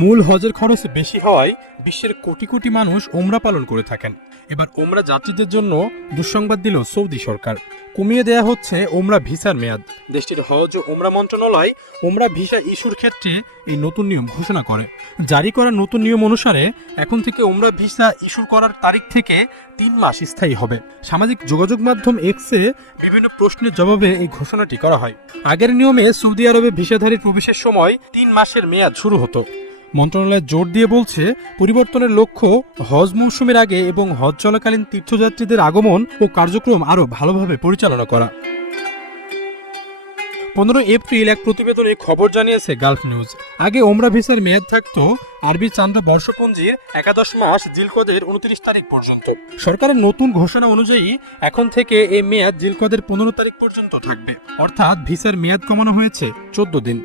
মূল হজের খরচ বেশি হওয়ায় বিশ্বের কোটি কোটি মানুষ ওমরা পালন করে থাকেন। এবার ওমরা যাত্রীদের জন্য দুঃসংবাদ দিল সৌদি সরকার। কমিয়ে দেয়া হচ্ছে ওমরা ভিসার মেয়াদ। দেশটির হজ ও ওমরা মন্ত্রণালয় ওমরা ভিসা ইস্যুর ক্ষেত্রে এই নতুন নিয়ম ঘোষণা করে। জারি করা নতুন নিয়ম অনুসারে এখন থেকে ওমরা ভিসা ইস্যু করার তারিখ থেকে 3 মাস স্থায়ী হবে। সামাজিক যোগাযোগ মাধ্যম এক্সে বিভিন্ন প্রশ্নের জবাবে এই ঘোষণাটি করা হয়। আগের নিয়মে সৌদি আরবে ভিসাধারীর প্রবেশের সময় 3 মাসের মেয়াদ শুরু হতো। মন্ত্রণালয় জোর দিয়ে বলছে, পরিবর্তনের লক্ষ্য হজ মৌসুমের আগে এবং হজ চলাকালীন তীর্থযাত্রীদের আগমন ও কার্যক্রম আরও ভালোভাবে পরিচালনা করা। 15 এপ্রিল এক প্রতিবেদনে খবর জানিয়েছে গালফ নিউজ। আগে ওমরা ভিসার মেয়াদ থাকত আরবি চান্দ্র বর্ষপঞ্জির 11 মাস জিলকদের 29 তারিখ পর্যন্ত। সরকারের নতুন ঘোষণা অনুযায়ী এখন থেকে এই মেয়াদ জিলকদের 15 তারিখ পর্যন্ত থাকবে, অর্থাৎ ভিসার মেয়াদ কমানো হয়েছে 14 দিন।